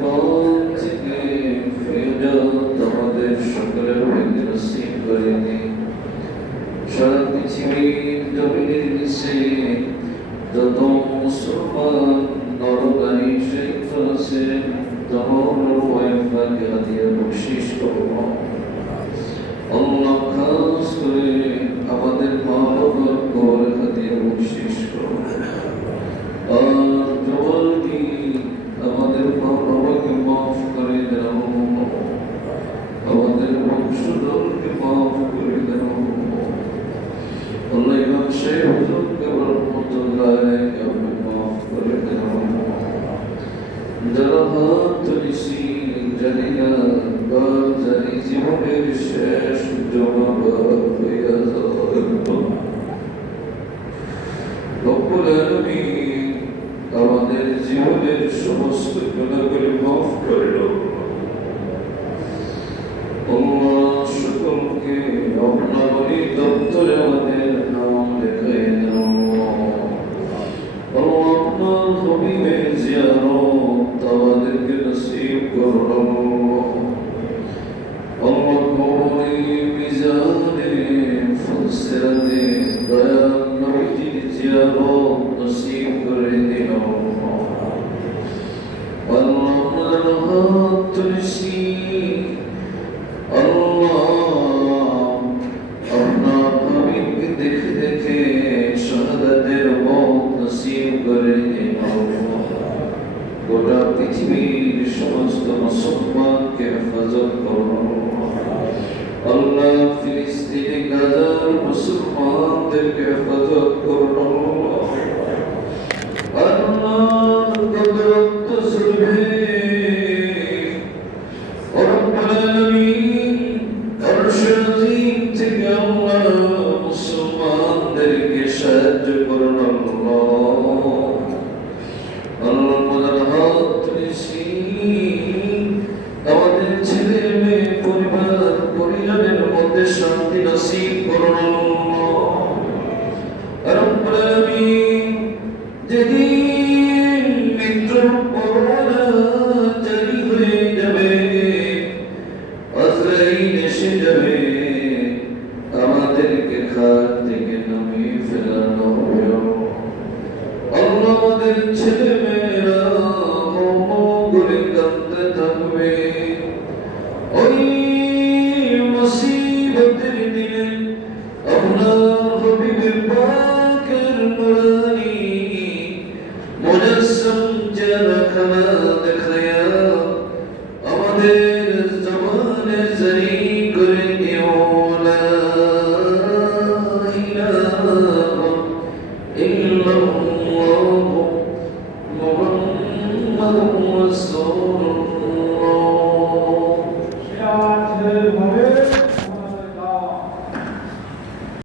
Call থেকে ফিরে তোমাদের সকলের ভাগ্য নসিব করে দিন সারা পৃথিবীর জমিনের নিচে যত মুসলমান ওয়াইফাকে হাতিয়া বকশিস মাফ করে দাও যারা তুলেছি জানি না বা জানি জীবনের শেষ জমা হইয়া যাওয়া রব্বুল আলামিন আমাদের জীবনের সমস্ত গুণাগুলি মাফ করে দাও আল্লাহ সকলকে আপনার ওই দপ্তরে আমাদের নাম লেখাই দাও আল্লাহ আপনার হবিবের জিয়ারত আমাদেরকে নসিব করো আল্লাহ কবরে মিজানে ফুলসিরাতে দয়াল নবীজির জিয়ারত নসিব পৃথিবীর সমস্ত মুসলমানকে হেফাজত করো। আল্লাহ। শান্তি নসিব করুন আল্লাহ আলামিন যেদিন মৃত্যুর পরোয়ানা জারি হয়ে যাবে আজরাইল এসে যাবে, আমাদেরকে খাট থেকে নামিয়ে ফেলানো হবে আমাদের ছেলে দিনে আপনার হবিবের পাকের নুরানি মুজাসসাম জানাখানা আমাদের জবানে জারি করে দিও লা ইলাহা ইল্লাল্লাহ